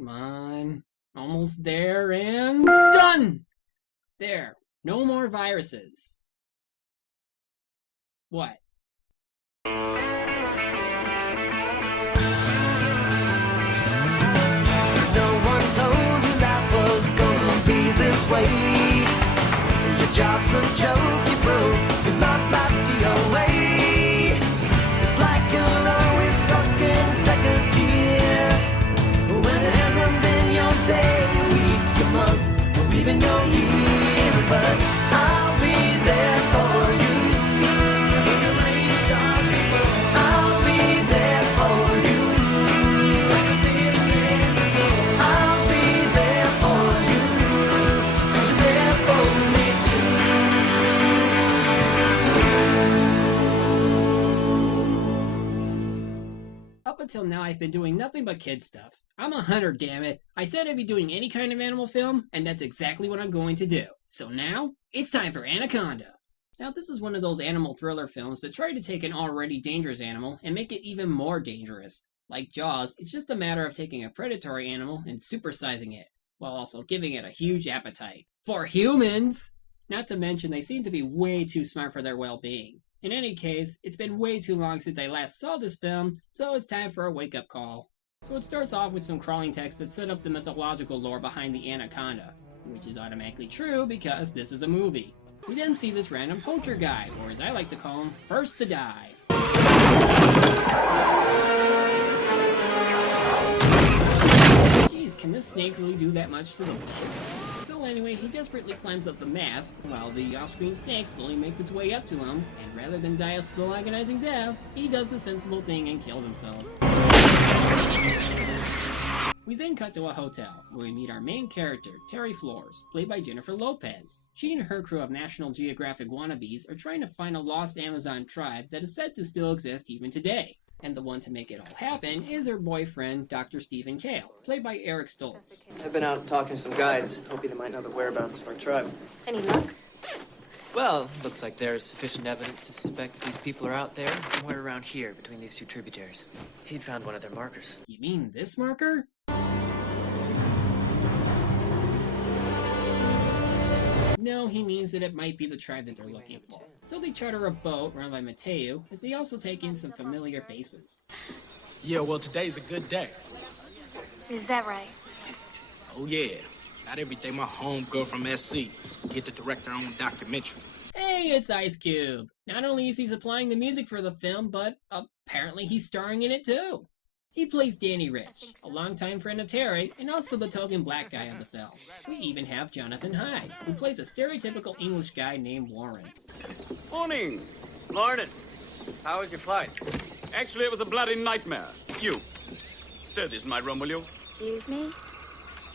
Come on. Almost there and done! There. No more viruses. What? No one told you life was gonna be this way. Your job's a joke you broke, your love life's to your way. It's like you're always stuck in second gear, when it hasn't been your day, your week, your month, or even your year. But I'll be there for you when the rain starts to fall. I'll be there for you when the feeling goes. I'll be there for you 'cause you're there for me too. Up until now, I've been doing nothing but kid stuff. I'm a hunter, damn it. I said I'd be doing any kind of animal film, and that's exactly what I'm going to do. So now, it's time for Anaconda. Now, this is one of those animal thriller films that try to take an already dangerous animal and make it even more dangerous. Like Jaws, it's just a matter of taking a predatory animal and supersizing it, while also giving it a huge appetite. For humans! Not to mention, they seem to be way too smart for their well-being. In any case, it's been way too long since I last saw this film, so it's time for a wake-up call. So it starts off with some crawling text that set up the mythological lore behind the Anaconda, which is automatically true because this is a movie. We then see this random poacher guy, or as I like to call him, first to die. Jeez, can this snake really do that much to the world? So anyway, he desperately climbs up the mast, while the off-screen snake slowly makes its way up to him, and rather than die a slow agonizing death, he does the sensible thing and kills himself. We then cut to a hotel, where we meet our main character, Terry Flores, played by Jennifer Lopez. She and her crew of National Geographic wannabes are trying to find a lost Amazon tribe that is said to still exist even today. And the one to make it all happen is her boyfriend, Dr. Stephen Kale, played by Eric Stoltz. I've been out talking to some guides, hoping they might know the whereabouts of our tribe. Any luck? Well, looks like there's sufficient evidence to suspect that these people are out there, somewhere around here, between these two tributaries. He'd found one of their markers. You mean this marker? No, he means that it might be the tribe that they're looking for. So they charter a boat run by Mateo, as they also take in some familiar faces. Yeah, well, today's a good day. Is that right? Oh, yeah. Not every day my homegirl from SC get to direct her own documentary. Hey, it's Ice Cube! Not only is he supplying the music for the film, but apparently he's starring in it too. He plays Danny Rich, a longtime friend of Terry, and also the token black guy of the film. We even have Jonathan Hyde, who plays a stereotypical English guy named Warren. Morning. Morning. How was your flight? Actually, it was a bloody nightmare. You. Stow this in my room, will you? Excuse me?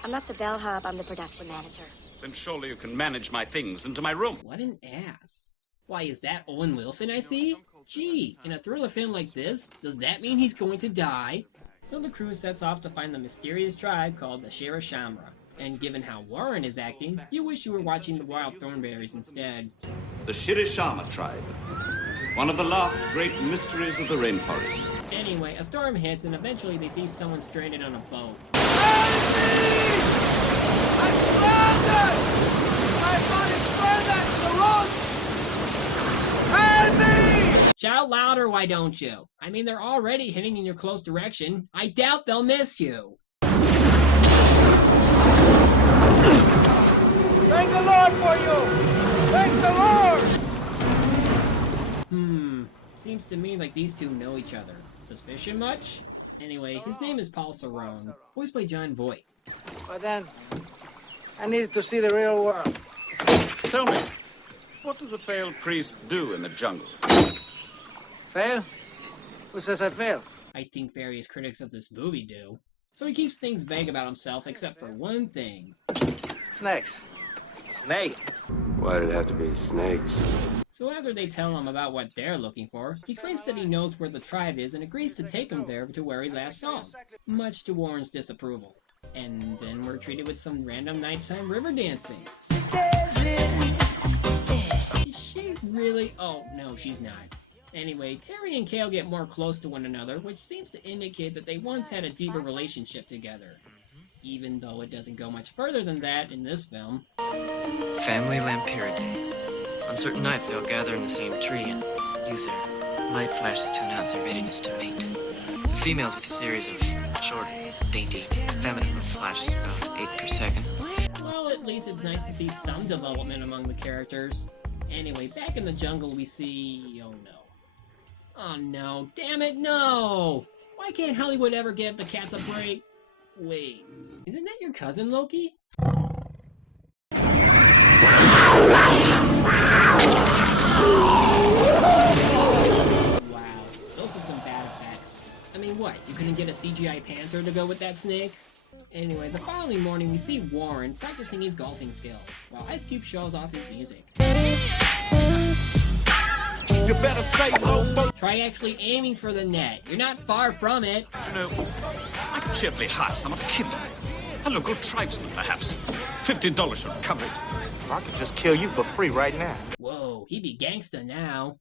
I'm not the bellhop, I'm the production manager. Then surely you can manage my things into my room. What an ass. Why, is that Owen Wilson I see? Gee, in a thriller film like this, does that mean he's going to die? So the crew sets off to find the mysterious tribe called the Shamra. And given how Warren is acting, you wish you were watching the Wild Thornberrys instead. The Shirishama tribe. One of the last great mysteries of the rainforest. Anyway, a storm hits and eventually they see someone stranded on a boat. Shout louder, why don't you? I mean, they're already heading in your close direction. I doubt they'll miss you. Thank the Lord for you! Thank the Lord! Seems to me like these two know each other. Suspicion much? Anyway, his name is Paul Cerrone, voiced by John Voight. But then, I needed to see the real world. Tell me, what does a failed priest do in the jungle? Fail? Who says I fail? I think various critics of this movie do. So he keeps things vague about himself except for one thing. Snakes. Snake. Why did it have to be snakes? So after they tell him about what they're looking for, he claims that he knows where the tribe is and agrees to take him there to where he last saw him, much to Warren's disapproval. And then we're treated with some random nighttime river dancing. Is she really? Oh, no, she's not. Anyway, Terry and Kale get more close to one another, which seems to indicate that they once had a deeper relationship together. even though it doesn't go much further than that in this film. Family Lampyridae. On certain nights, they all gather in the same tree and use their light flashes to announce their readiness to mate. The females with a series of short, dainty, feminine flashes, about 8 per second. Well, at least it's nice to see some development among the characters. Anyway, back in the jungle we see... oh no. Oh no, damn it, no! Why can't Hollywood ever give the cats a break? Wait, isn't that your cousin, Loki? Wow, those are some bad effects. I mean, what, you couldn't get a CGI panther to go with that snake? Anyway, the following morning we see Warren practicing his golfing skills, while Ice Cube shows off his music. You better say low. Try actually aiming for the net. You're not far from it. You know, I can cheerfully hire some kid. A local tribesman, perhaps. $50 should cover it. I could just kill you for free right now. Whoa, he be gangsta now.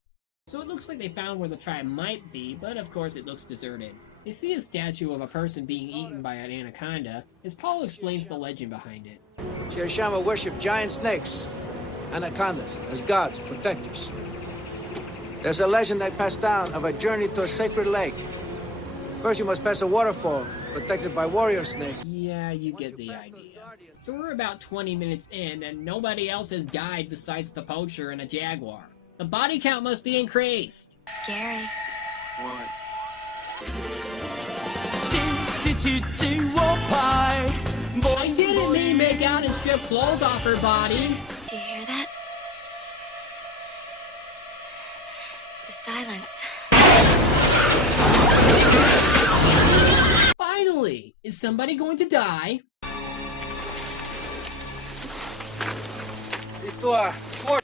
So it looks like they found where the tribe might be, but of course it looks deserted. They see a statue of a person being eaten by an anaconda, as Paul explains the legend behind it. Shirishama worship giant snakes, anacondas, as gods, protectors. There's a legend they passed down of a journey to a sacred lake. First you must pass a waterfall, protected by warrior snake. Yeah, you get the idea. So we're about 20 minutes in, and nobody else has died besides the poacher and a jaguar. The body count must be increased. Gary. What? I didn't mean make out and strip clothes off her body. Do you hear that? The silence. Finally! Is somebody going to die? These two are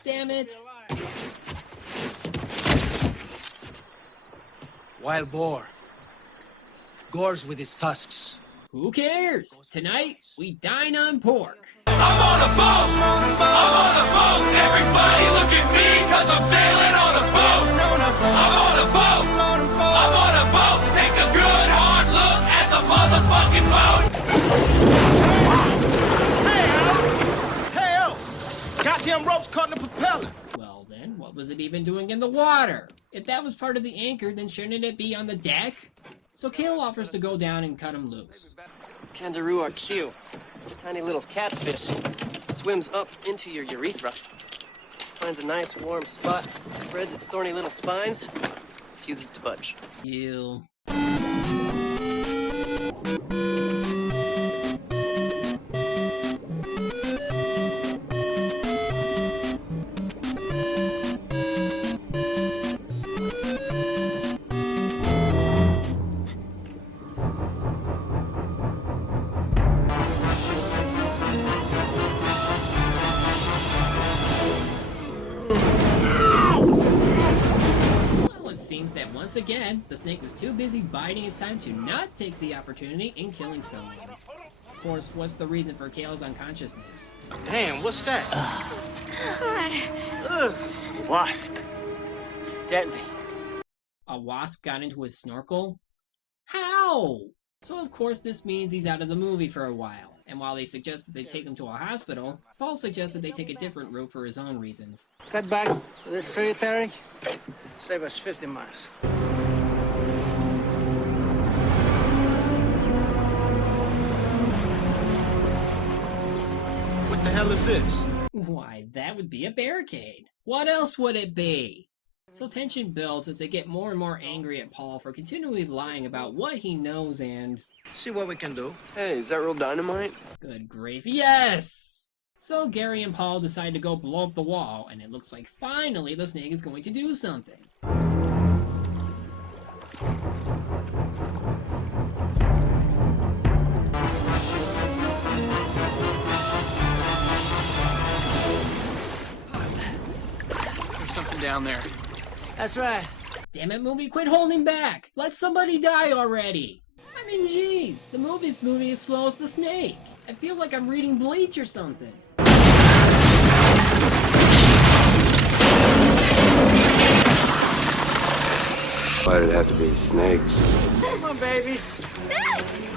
Damn it! wild boar. Gores with its tusks. Who cares? Tonight, we dine on pork. I'm on a boat! I'm on a boat! Everybody look at me, cause I'm sailing on a boat! I'm on a boat! I'm on a boat! Take a good hard look at the motherfucking boat! Hell! Goddamn rope's caught in the propeller. Well then, what was it even doing in the water? If that was part of the anchor, then shouldn't it be on the deck? So Kale offers to go down and cut him loose. Kangaroo are cute. Tiny little catfish. Swims up into your urethra. Finds a nice warm spot, spreads its thorny little spines, refuses to budge. Ew. Seems that once again, the snake was too busy biding his time to not take the opportunity in killing someone. Of course, what's the reason for Kale's unconsciousness? Damn, what's that? Ugh. Wasp. Deadly. A wasp got into his snorkel? How? So of course this means he's out of the movie for a while. And while they suggest that they take him to a hospital, Paul suggests that they take a different route for his own reasons. Cut back to this tributary. Save us 50 miles. What the hell is this? Why, that would be a barricade. What else would it be? So tension builds as they get more and more angry at Paul for continually lying about what he knows and... See what we can do. Hey, is that real dynamite? Good grief, yes! So Gary and Paul decide to go blow up the wall, and it looks like finally the snake is going to do something. There's something down there. That's right. Damn it, movie, quit holding back! Let somebody die already! I mean, jeez, the movie's moving as slow as the snake. I feel like I'm reading Bleach or something. Why did it have to be snakes? I'm babies.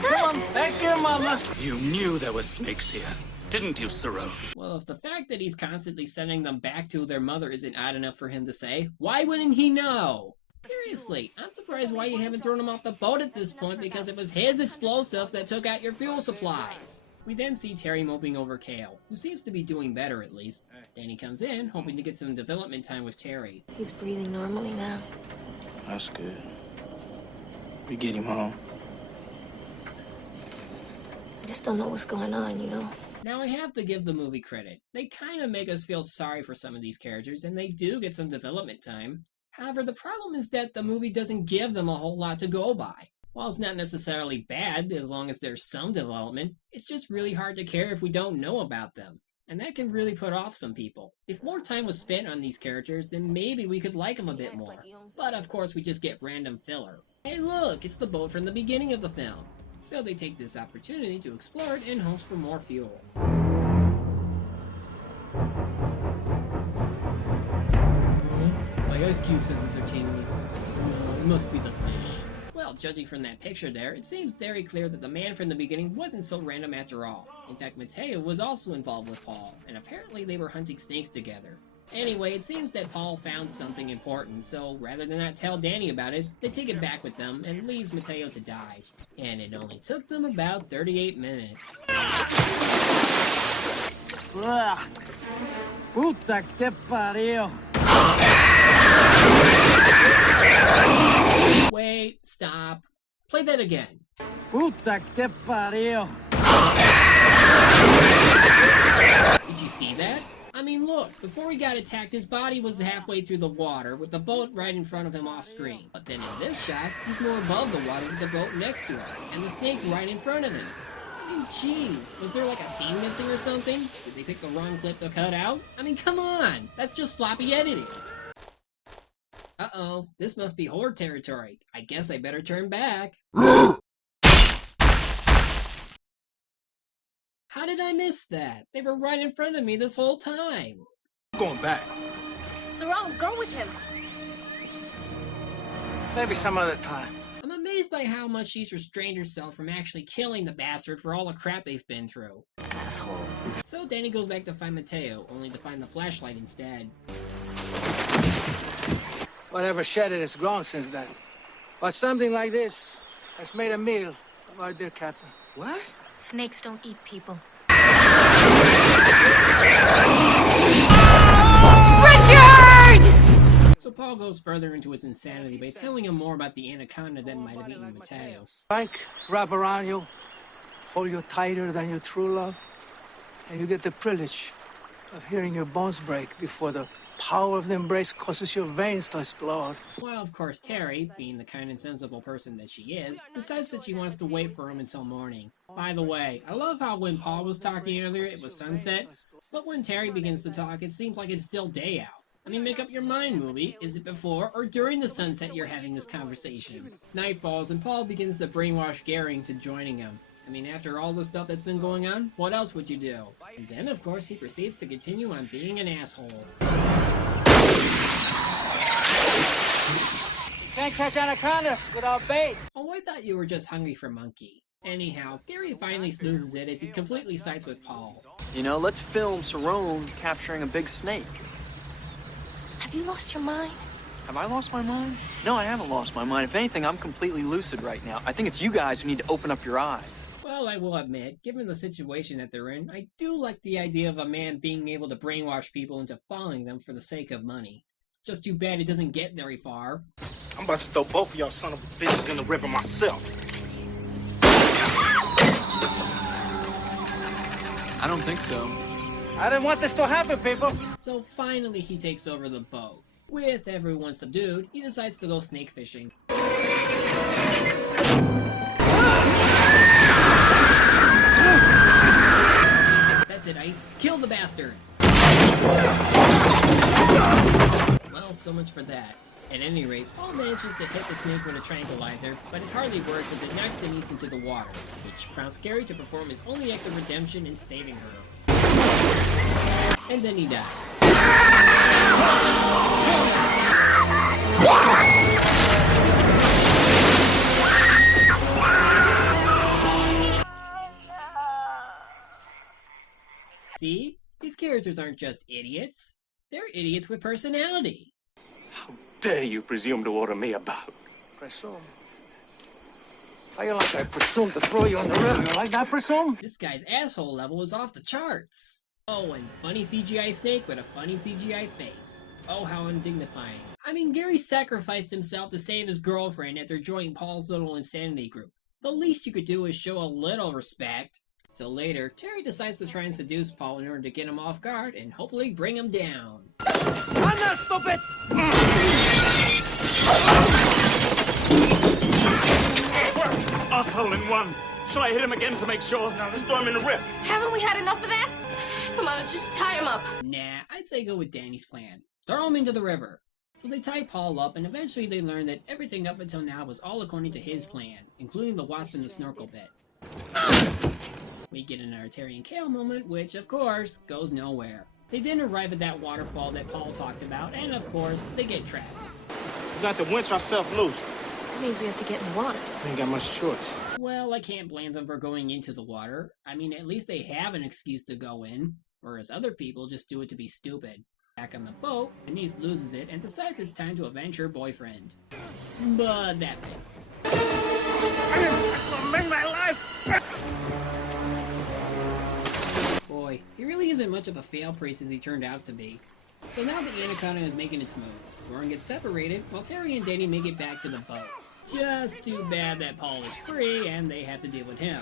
Come on, thank you, Mama. You knew there were snakes here, didn't you, Saron? Well, if the fact that he's constantly sending them back to their mother isn't odd enough for him to say, why wouldn't he know? Seriously, I'm surprised why you haven't thrown him off the boat at this point, because it was his explosives that took out your fuel supplies. We then see Terry moping over Kale, who seems to be doing better at least. Danny comes in, hoping to get some development time with Terry. He's breathing normally now. That's good. We get him home. I just don't know what's going on, you know? Now I have to give the movie credit. They kind of make us feel sorry for some of these characters, and they do get some development time. However, the problem is that the movie doesn't give them a whole lot to go by. While it's not necessarily bad, as long as there's some development, it's just really hard to care if we don't know about them. And that can really put off some people. If more time was spent on these characters, then maybe we could like them a bit more. But of course, we just get random filler. Hey look, it's the boat from the beginning of the film. So they take this opportunity to explore it in hopes for more fuel. My ice cube senses are tingling. No, it must be the fish. Well, judging from that picture there, it seems very clear that the man from the beginning wasn't so random after all. In fact, Mateo was also involved with Paul, and apparently they were hunting snakes together. Anyway, it seems that Paul found something important, so rather than not tell Danny about it, they take it back with them and leaves Mateo to die. And it only took them about 38 minutes. Puta que parió. Wait, stop. Play that again. Puta que parió. Did you see that? I mean, look, before he got attacked, his body was halfway through the water, with the boat right in front of him off screen. But then in this shot, he's more above the water with the boat next to him, and the snake right in front of him. I mean, jeez, was there like a scene missing or something? Did they pick the wrong clip to cut out? I mean, come on! That's just sloppy editing. Uh-oh, this must be horde territory. I guess I better turn back. How did I miss that? They were right in front of me this whole time. Going back. Saron, go with him. Maybe some other time. I'm amazed by how much she's restrained herself from actually killing the bastard for all the crap they've been through. Asshole. So Danny goes back to find Mateo, only to find the flashlight instead. Whatever shed it has grown since then. But something like this has made a meal of our dear captain. What? Snakes don't eat people. Richard! So Paul goes further into his insanity by telling him more about the anaconda that might have eaten Mateo. Frank, wrap around you, hold you tighter than your true love, and you get the privilege of hearing your bones break before the power of the embrace causes your veins to explode. Well, of course, Terry, being the kind and sensible person that she is, decides that she wants to wait for him until morning. By the way, I love how when Paul was talking earlier, it was sunset, but when Terry begins to talk, it seems like it's still day out. I mean, make up your mind, movie. Is it before or during the sunset you're having this conversation? Night falls, and Paul begins to brainwash Gary into joining him. I mean, after all the stuff that's been going on, what else would you do? And then, of course, he proceeds to continue on being an asshole. Can't catch anacondas without bait. Oh, I thought you were just hungry for monkey. Anyhow, Gary finally loses it as he completely sides with Paul. You know, let's film Saron capturing a big snake. Have you lost your mind? Have I lost my mind? No, I haven't lost my mind. If anything, I'm completely lucid right now. I think it's you guys who need to open up your eyes. Well, I will admit, given the situation that they're in, I do like the idea of a man being able to brainwash people into following them for the sake of money. Just too bad it doesn't get very far. I'm about to throw both of y'all son of bitches in the river myself. I don't think so. I didn't want this to happen, people. So finally he takes over the boat. With everyone subdued, he decides to go snake fishing. That's it, Ice. Kill the bastard! Well, so much for that. At any rate, Paul manages to hit the snake with a tranquilizer, but it hardly works as it knocks Denise into the water, which prompts Gary to perform his only act of redemption in saving her. And then he dies. See? These characters aren't just idiots. They're idiots with personality. How dare you presume to order me about? Presume? How you like I presume to throw you in the river? You like that, presume? This guy's asshole level is off the charts. Oh, and funny CGI snake with a funny CGI face. Oh, how undignifying. I mean, Gary sacrificed himself to save his girlfriend after joining Paul's little insanity group. The least you could do is show a little respect. So later, Terry decides to try and seduce Paul in order to get him off guard and hopefully bring him down. Anda, stupid! Us hole in one. Shall I hit him again to make sure? Now let's throw him in the rip. Haven't we had enough of that? Come on, let's just tie him up. Nah, I'd say go with Danny's plan. Throw him into the river. So they tie Paul up, and eventually they learn that everything up until now was all according to his plan, including the wasp and the snorkel bit. We get an Terry and Kale moment, which, of course, goes nowhere. They then arrive at that waterfall that Paul talked about, and of course, they get trapped. We got to winch ourselves loose. That means we have to get in the water. We ain't got much choice. Well, I can't blame them for going into the water. I mean, at least they have an excuse to go in, whereas other people just do it to be stupid. Back on the boat, Denise loses it and decides it's time to avenge her boyfriend. But that fails. Make my life. Boy, he really isn't much of a fail priest as he turned out to be. So now the Anaconda is making its move. Warren gets separated, while Terry and Danny make it back to the boat. Just too bad that Paul is free, and they have to deal with him.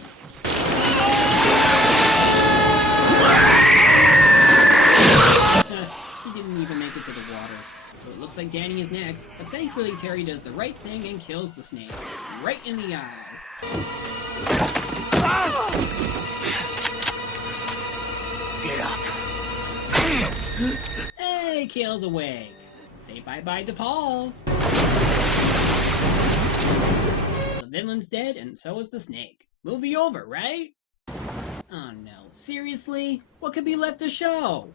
He didn't even make it to the water. So it looks like Danny is next, but thankfully Terry does the right thing and kills the snake. Right in the eye. Get up. Hey, Kale's awake. Say bye-bye to Paul. The villain's dead, and so is the snake. Movie over, right? Oh no, seriously? What could be left to show?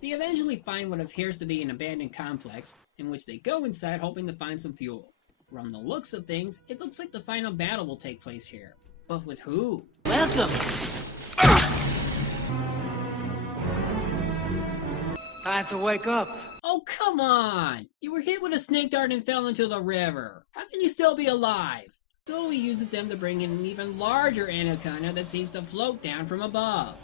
They eventually find what appears to be an abandoned complex, in which they go inside hoping to find some fuel. From the looks of things, it looks like the final battle will take place here. But with who? Welcome. Time to wake up. Oh, come on! You were hit with a snake dart and fell into the river. How can you still be alive? So he uses them to bring in an even larger anaconda that seems to float down from above.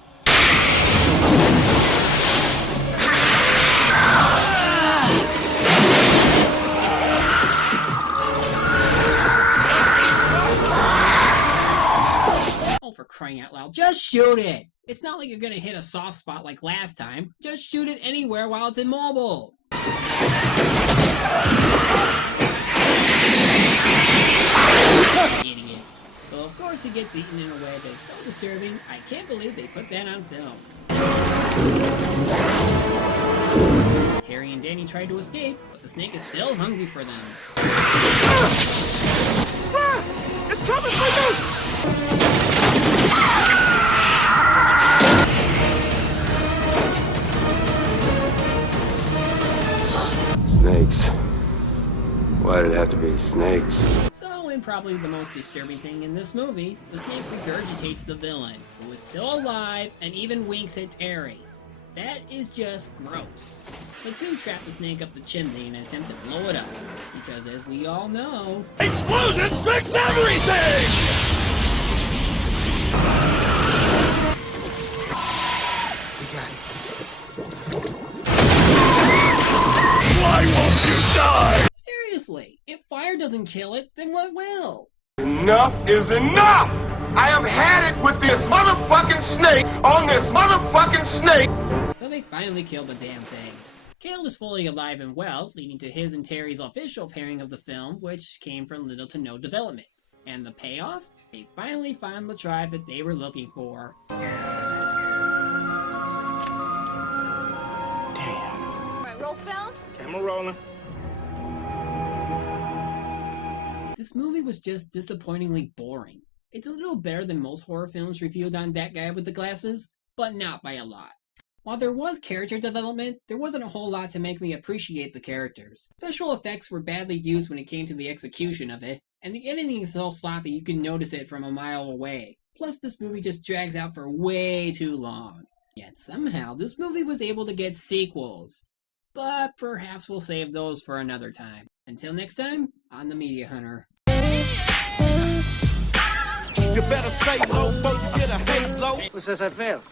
Oh, for crying out loud, just shoot it! It's not like you're gonna hit a soft spot like last time. Just shoot it anywhere while it's immobile. Idiot. So of course he gets eaten in a way that's so disturbing, I can't believe they put that on film. Terry and Danny try to escape, but the snake is still hungry for them. It's coming for you! Snakes. Why did it have to be snakes? So, and probably the most disturbing thing in this movie, the snake regurgitates the villain, who is still alive and even winks at Terry. That is just gross. The two trap the snake up the chimney in an attempt to blow it up, because as we all know... Explosions fix everything! Why won't you die? Seriously, if fire doesn't kill it, then what will? Enough is enough! I am had it with this motherfucking snake on this motherfucking snake! So they finally kill the damn thing. Kale is fully alive and well, leading to his and Terry's official pairing of the film, which came from little to no development. And the payoff? They finally found the tribe that they were looking for. Roll film? Camera rolling. This movie was just disappointingly boring. It's a little better than most horror films reviewed on That Guy with the Glasses, but not by a lot. While there was character development, there wasn't a whole lot to make me appreciate the characters. Special effects were badly used when it came to the execution of it, and the editing is so sloppy you can notice it from a mile away. Plus, this movie just drags out for way too long. Yet somehow this movie was able to get sequels. But perhaps we'll save those for another time. Until next time, on The Media Hunter. You better say low before you get a halo. Who says I failed?